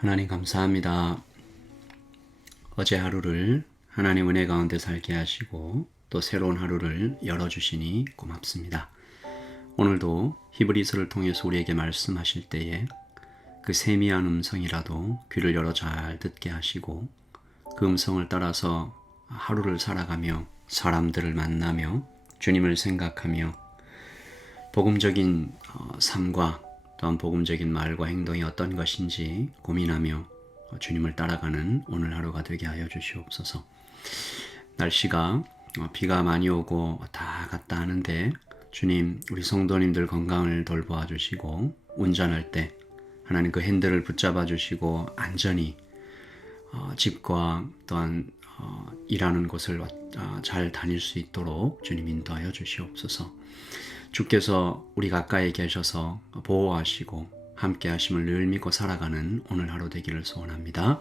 하나님 감사합니다. 어제 하루를 하나님 은혜 가운데 살게 하시고 또 새로운 하루를 열어주시니 고맙습니다. 오늘도 히브리서를 통해서 우리에게 말씀하실 때에 그 세미한 음성이라도 귀를 열어 잘 듣게 하시고 그 음성을 따라서 하루를 살아가며 사람들을 만나며 주님을 생각하며 복음적인 삶과 또한 복음적인 말과 행동이 어떤 것인지 고민하며 주님을 따라가는 오늘 하루가 되게 하여 주시옵소서. 날씨가 비가 많이 오고 왔다 갔다 하는데 주님 우리 성도님들 건강을 돌보아 주시고 운전할 때 하나님 그 핸들을 붙잡아 주시고 안전히 집과 또한 일하는 곳을 잘 다닐 수 있도록 주님 인도하여 주시옵소서. 주께서 우리 가까이 계셔서 보호하시고 함께 하심을 늘 믿고 살아가는 오늘 하루 되기를 소원합니다.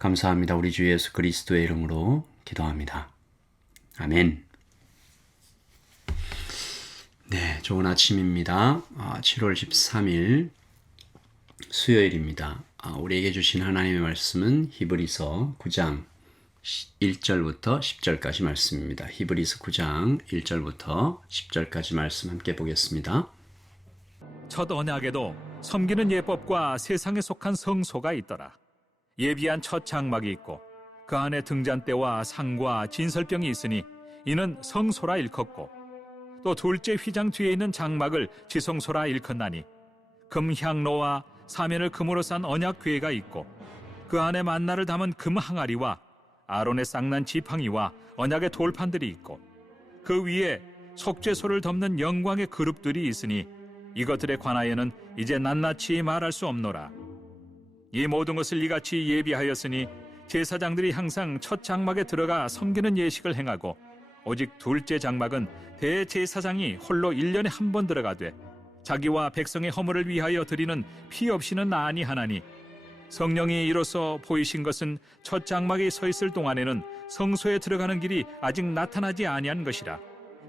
감사합니다. 우리 주 예수 그리스도의 이름으로 기도합니다. 아멘. 네, 좋은 아침입니다. 7월 13일 수요일입니다. 우리에게 주신 하나님의 말씀은 히브리서 9장 1절부터 10절까지 말씀입니다. 히브리서 9장 1절부터 10절까지 말씀 함께 보겠습니다. 첫 언약에도 섬기는 예법과 세상에 속한 성소가 있더라. 예비한 첫 장막이 있고 그 안에 등잔대와 상과 진설병이 있으니 이는 성소라 일컫고 또 둘째 휘장 뒤에 있는 장막을 지성소라 일컫나니 금 향로와 사면을 금으로 싼 언약 궤가 있고 그 안에 만나를 담은 금 항아리와 아론의 쌍난 지팡이와 언약의 돌판들이 있고 그 위에 속죄소를 덮는 영광의 그룹들이 있으니 이것들에 관하여는 이제 낱낱이 말할 수 없노라. 이 모든 것을 이같이 예비하였으니 제사장들이 항상 첫 장막에 들어가 섬기는 예식을 행하고 오직 둘째 장막은 대제사장이 홀로 1년에 한 번 들어가되 자기와 백성의 허물을 위하여 드리는 피 없이는 아니하나니 성령이 이로써 보이신 것은 첫 장막에 서 있을 동안에는 성소에 들어가는 길이 아직 나타나지 아니한 것이라.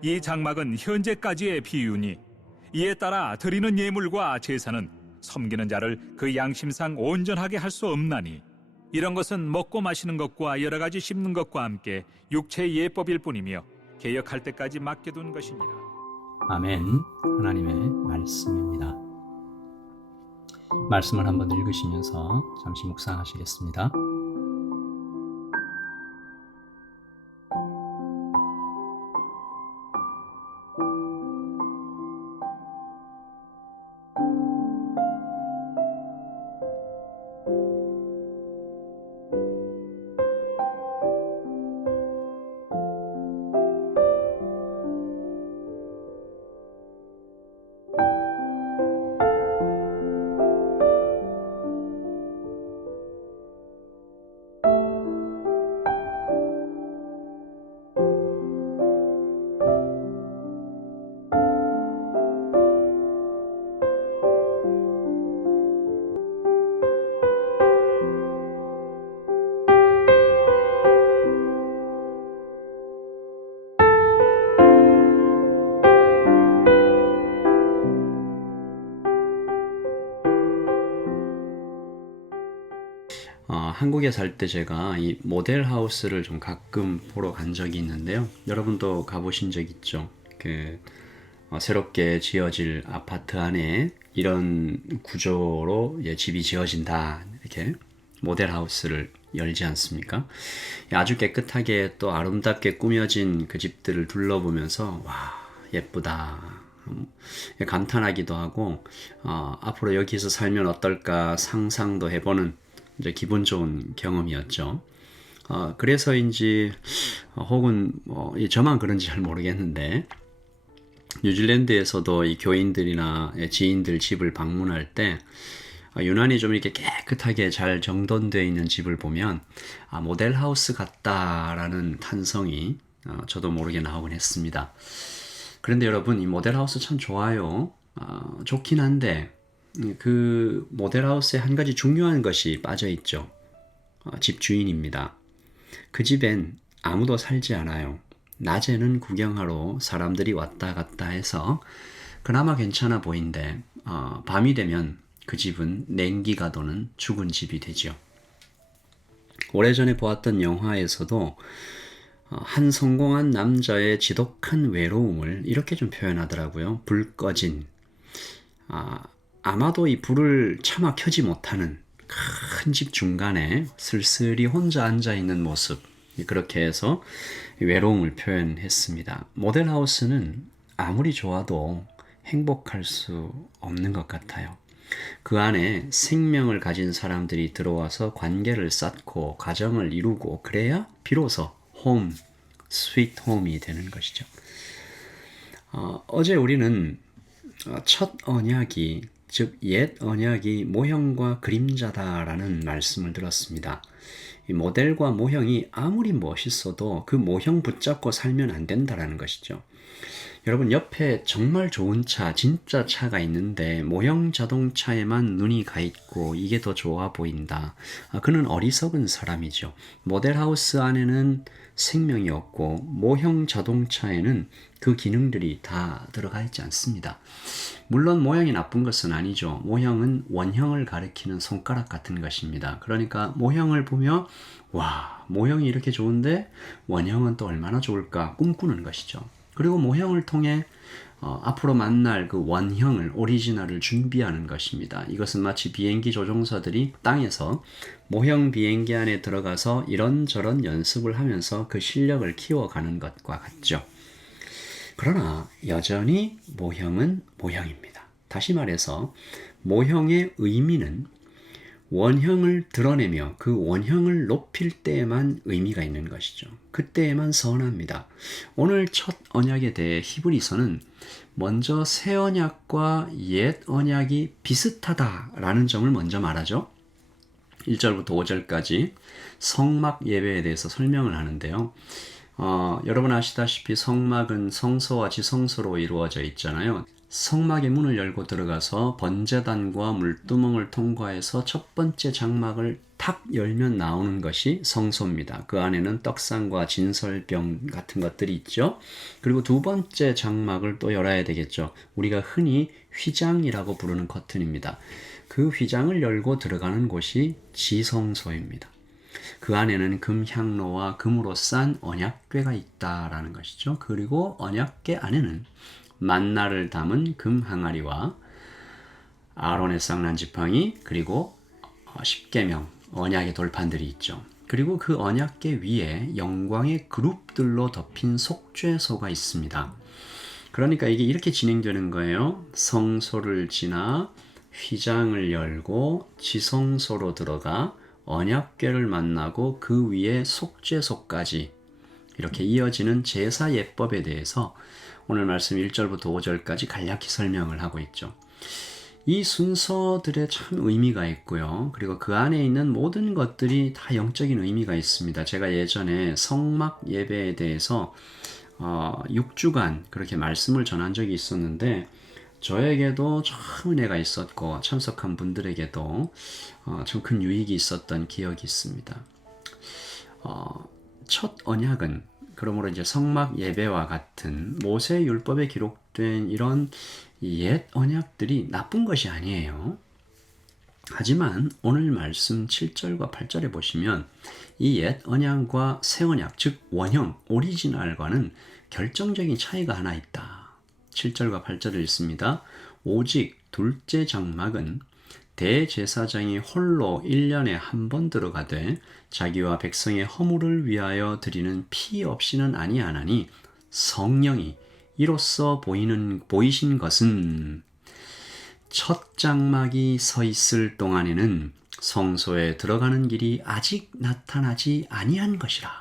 이 장막은 현재까지의 비유니 이에 따라 드리는 예물과 제사는 섬기는 자를 그 양심상 온전하게 할 수 없나니 이런 것은 먹고 마시는 것과 여러 가지 씹는 것과 함께 육체의 예법일 뿐이며 개역할 때까지 맡겨둔 것이니라. 아멘. 하나님의 말씀입니다. 말씀을 한번 읽으시면서 잠시 묵상하시겠습니다. 한국에 살 때 제가 이 모델 하우스를 좀 가끔 보러 간 적이 있는데요. 여러분도 가보신 적 있죠? 새롭게 지어질 아파트 안에 이런 구조로 집이 지어진다. 이렇게 모델 하우스를 열지 않습니까? 아주 깨끗하게 또 아름답게 꾸며진 그 집들을 둘러보면서 와, 예쁘다. 감탄하기도 하고 앞으로 여기서 살면 어떨까 상상도 해보는 이제 기분 좋은 경험이었죠. 그래서인지 혹은 저만 그런지 잘 모르겠는데 뉴질랜드에서도 이 교인들이나 지인들 집을 방문할 때 유난히 좀 이렇게 깨끗하게 잘 정돈되어 있는 집을 보면 모델 하우스 같다라는 탄성이 저도 모르게 나오긴 했습니다. 그런데 여러분, 이 모델 하우스 참 좋아요. 좋긴 한데 그 모델하우스에 한 가지 중요한 것이 빠져 있죠. 집주인입니다. 그 집엔 아무도 살지 않아요. 낮에는 구경하러 사람들이 왔다 갔다 해서 그나마 괜찮아 보이는데 밤이 되면 그 집은 냉기가 도는 죽은 집이 되지요. 오래전에 보았던 영화에서도 한 성공한 남자의 지독한 외로움을 이렇게 좀 표현하더라고요. 불 꺼진, 아마도 이 불을 차마 켜지 못하는 큰 집 중간에 쓸쓸히 혼자 앉아있는 모습, 그렇게 해서 외로움을 표현했습니다. 모델하우스는 아무리 좋아도 행복할 수 없는 것 같아요. 그 안에 생명을 가진 사람들이 들어와서 관계를 쌓고 가정을 이루고 그래야 비로소 홈, 스위트 홈이 되는 것이죠. 어제 우리는 첫 언약이, 즉 옛 언약이 모형과 그림자다라는 말씀을 들었습니다. 이 모델과 모형이 아무리 멋있어도 그 모형 붙잡고 살면 안 된다라는 것이죠. 여러분, 옆에 정말 좋은 차, 진짜 차가 있는데 모형 자동차에만 눈이 가 있고 이게 더 좋아 보인다. 그는 어리석은 사람이죠. 모델하우스 안에는 생명이 없고 모형 자동차에는 그 기능들이 다 들어가 있지 않습니다. 물론 모형이 나쁜 것은 아니죠. 모형은 원형을 가리키는 손가락 같은 것입니다. 그러니까 모형을 보며 와, 모형이 이렇게 좋은데 원형은 또 얼마나 좋을까 꿈꾸는 것이죠. 그리고 모형을 통해 앞으로 만날 그 원형을, 오리지널을 준비하는 것입니다. 이것은 마치 비행기 조종사들이 땅에서 모형 비행기 안에 들어가서 이런저런 연습을 하면서 그 실력을 키워가는 것과 같죠. 그러나 여전히 모형은 모형입니다. 다시 말해서 모형의 의미는 원형을 드러내며 그 원형을 높일 때에만 의미가 있는 것이죠. 그때에만 선합니다. 오늘 첫 언약에 대해 히브리서는 먼저 새 언약과 옛 언약이 비슷하다라는 점을 먼저 말하죠. 1절부터 5절까지 성막 예배에 대해서 설명을 하는데요. 여러분 아시다시피 성막은 성소와 지성소로 이루어져 있잖아요. 성막의 문을 열고 들어가서 번제단과 물두멍을 통과해서 첫 번째 장막을 탁 열면 나오는 것이 성소입니다. 그 안에는 떡상과 진설병 같은 것들이 있죠. 그리고 두 번째 장막을 또 열어야 되겠죠. 우리가 흔히 휘장이라고 부르는 커튼입니다. 그 휘장을 열고 들어가는 곳이 지성소입니다. 그 안에는 금향로와 금으로 싼 언약궤가 있다라는 것이죠. 그리고 언약궤 안에는 만나를 담은 금 항아리와 아론의 쌍난 지팡이, 그리고 십계명 언약의 돌판들이 있죠. 그리고 그 언약궤 위에 영광의 그룹들로 덮인 속죄소가 있습니다. 그러니까 이게 이렇게 진행되는 거예요. 성소를 지나 휘장을 열고 지성소로 들어가 언약궤를 만나고 그 위에 속죄소까지 이렇게 이어지는 제사 예법에 대해서 오늘 말씀 1절부터 5절까지 간략히 설명을 하고 있죠. 이 순서들에 참 의미가 있고요. 그리고 그 안에 있는 모든 것들이 다 영적인 의미가 있습니다. 제가 예전에 성막 예배에 대해서 6주간 그렇게 말씀을 전한 적이 있었는데 저에게도 참 은혜가 있었고 참석한 분들에게도 참 큰 유익이 있었던 기억이 있습니다. 첫 언약은 그러므로 이제 성막 예배와 같은 모세 율법에 기록된 이런 옛 언약들이 나쁜 것이 아니에요. 하지만 오늘 말씀 7절과 8절에 보시면 이 옛 언약과 새 언약, 즉 원형, 오리지널과는 결정적인 차이가 하나 있다. 7절과 8절을 읽습니다. 오직 둘째 장막은 대제사장이 홀로 1년에 한 번 들어가되 자기와 백성의 허물을 위하여 드리는 피 없이는 아니하나니 성령이 이로써 보이신 것은 첫 장막이 서 있을 동안에는 성소에 들어가는 길이 아직 나타나지 아니한 것이라.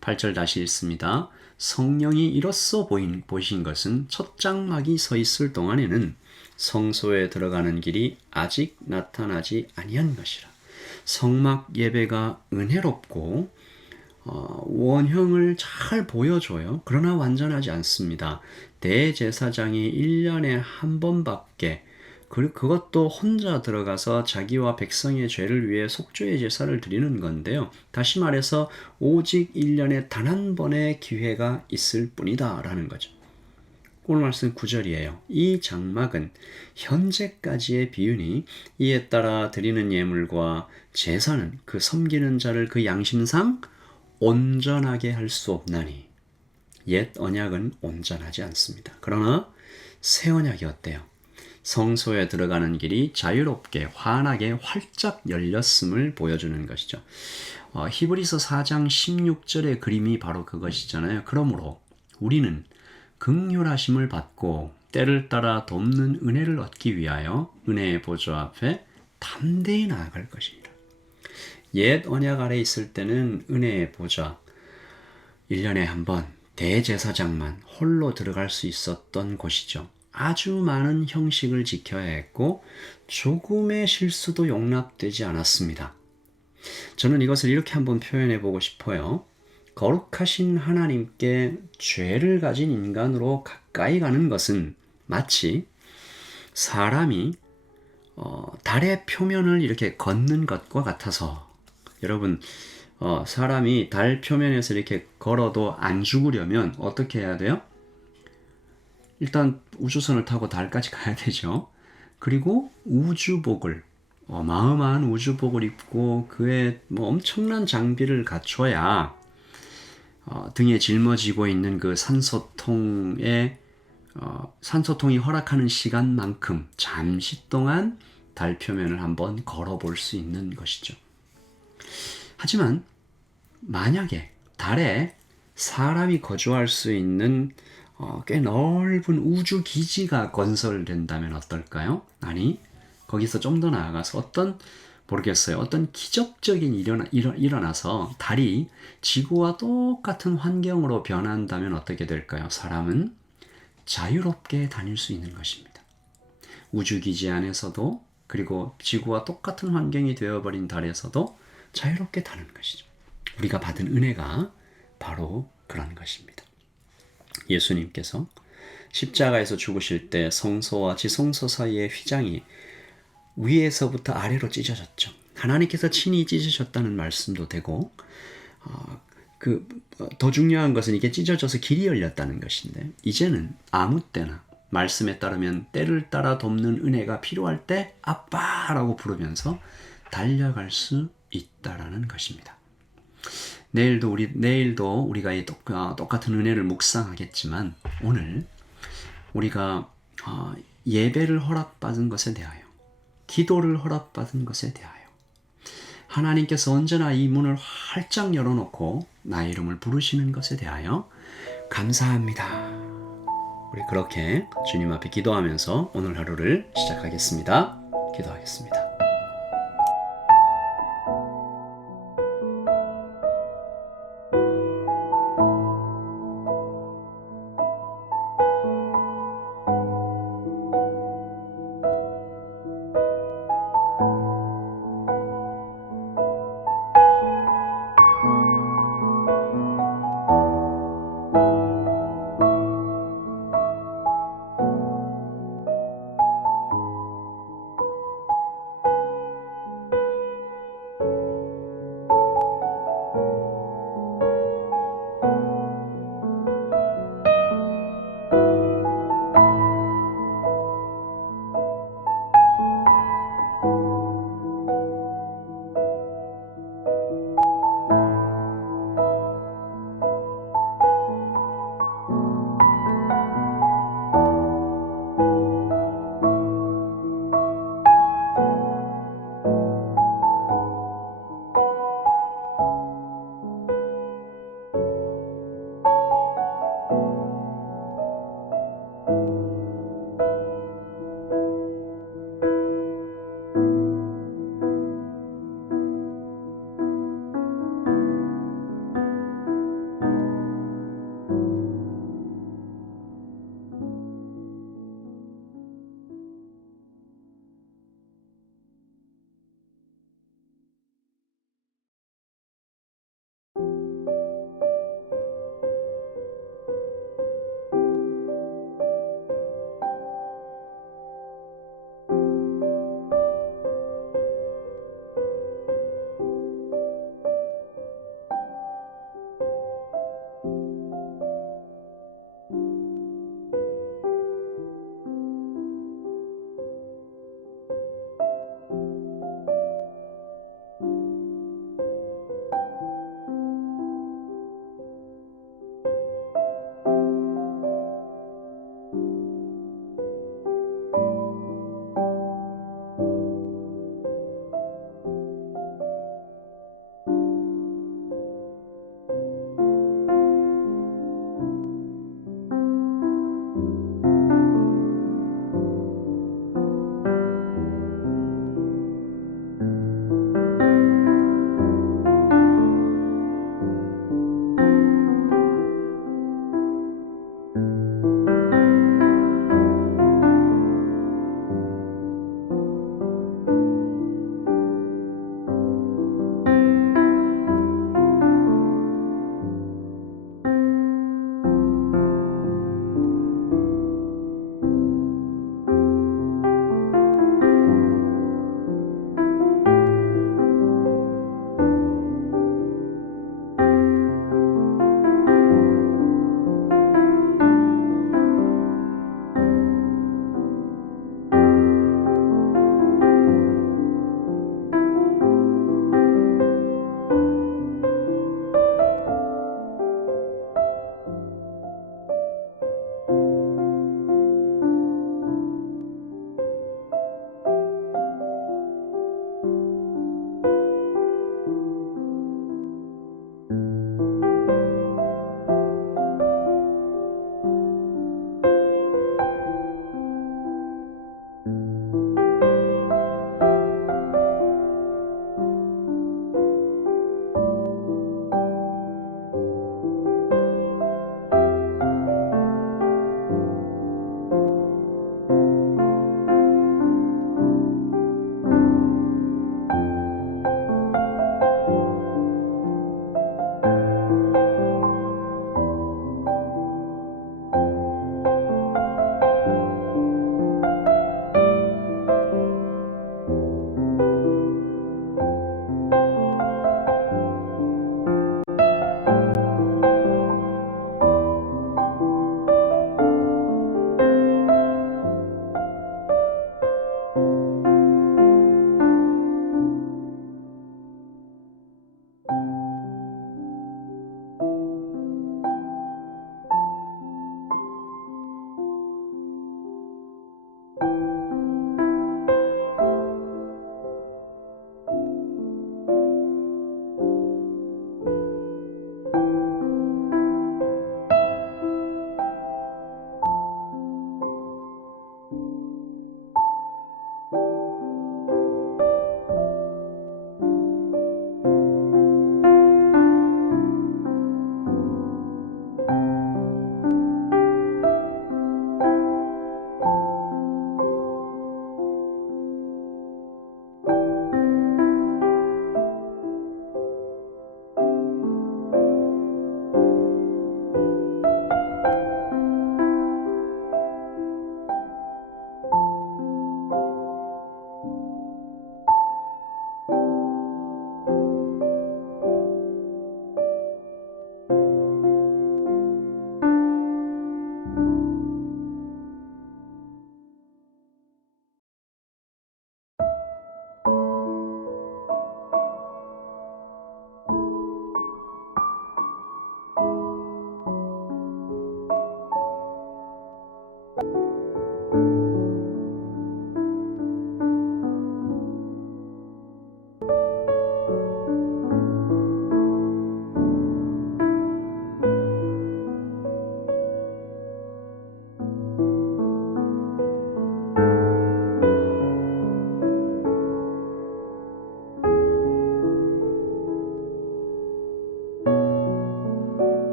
8절 다시 읽습니다. 성령이 이로써 보이신 것은 첫 장막이 서 있을 동안에는 성소에 들어가는 길이 아직 나타나지 아니한 것이라. 성막 예배가 은혜롭고 원형을 잘 보여줘요. 그러나 완전하지 않습니다. 대제사장이 1년에 한 번밖에, 그리고 그것도 혼자 들어가서 자기와 백성의 죄를 위해 속죄의 제사를 드리는 건데요. 다시 말해서 오직 1년에 단 한 번의 기회가 있을 뿐이다 라는 거죠. 오늘 말씀 9절이에요. 이 장막은 현재까지의 비유니 이에 따라 드리는 예물과 제사는 그 섬기는 자를 그 양심상 온전하게 할 수 없나니 옛 언약은 온전하지 않습니다. 그러나 새 언약이 어때요? 성소에 들어가는 길이 자유롭게 환하게 활짝 열렸음을 보여주는 것이죠. 히브리서 4장 16절의 그림이 바로 그것이잖아요. 그러므로 우리는 긍휼하심을 받고 때를 따라 돕는 은혜를 얻기 위하여 은혜의 보좌 앞에 담대히 나아갈 것입니다. 옛 언약 아래 있을 때는 은혜의 보좌 1년에 한 번 대제사장만 홀로 들어갈 수 있었던 곳이죠. 아주 많은 형식을 지켜야 했고 조금의 실수도 용납되지 않았습니다. 저는 이것을 이렇게 한번 표현해 보고 싶어요. 거룩하신 하나님께 죄를 가진 인간으로 가까이 가는 것은 마치 사람이 달의 표면을 이렇게 걷는 것과 같아서, 여러분 사람이 달 표면에서 이렇게 걸어도 안 죽으려면 어떻게 해야 돼요? 일단 우주선을 타고 달까지 가야 되죠. 그리고 우주복을 어마어마한 우주복을 입고 그에 엄청난 장비를 갖춰야 등에 짊어지고 있는 그 산소통이 허락하는 시간만큼 잠시 동안 달 표면을 한번 걸어볼 수 있는 것이죠. 하지만 만약에 달에 사람이 거주할 수 있는 꽤 넓은 우주 기지가 건설된다면 어떨까요? 아니, 거기서 좀 더 나아가서 어떤 기적적인 일어나서 달이 지구와 똑같은 환경으로 변한다면 어떻게 될까요? 사람은 자유롭게 다닐 수 있는 것입니다. 우주 기지 안에서도, 그리고 지구와 똑같은 환경이 되어버린 달에서도 자유롭게 다는 것이죠. 우리가 받은 은혜가 바로 그런 것입니다. 예수님께서 십자가에서 죽으실 때 성소와 지성소 사이의 휘장이 위에서부터 아래로 찢어졌죠. 하나님께서 친히 찢으셨다는 말씀도 되고, 더 중요한 것은 이게 찢어져서 길이 열렸다는 것인데, 이제는 아무 때나 말씀에 따르면 때를 따라 돕는 은혜가 필요할 때 아빠라고 부르면서 달려갈 수 있다라는 것입니다. 내일도 우리가 이 똑같은 은혜를 묵상하겠지만, 오늘 우리가 예배를 허락받은 것에 대하여, 기도를 허락받은 것에 대하여 하나님께서 언제나 이 문을 활짝 열어놓고 나의 이름을 부르시는 것에 대하여 감사합니다. 우리 그렇게 주님 앞에 기도하면서 오늘 하루를 시작하겠습니다. 기도하겠습니다.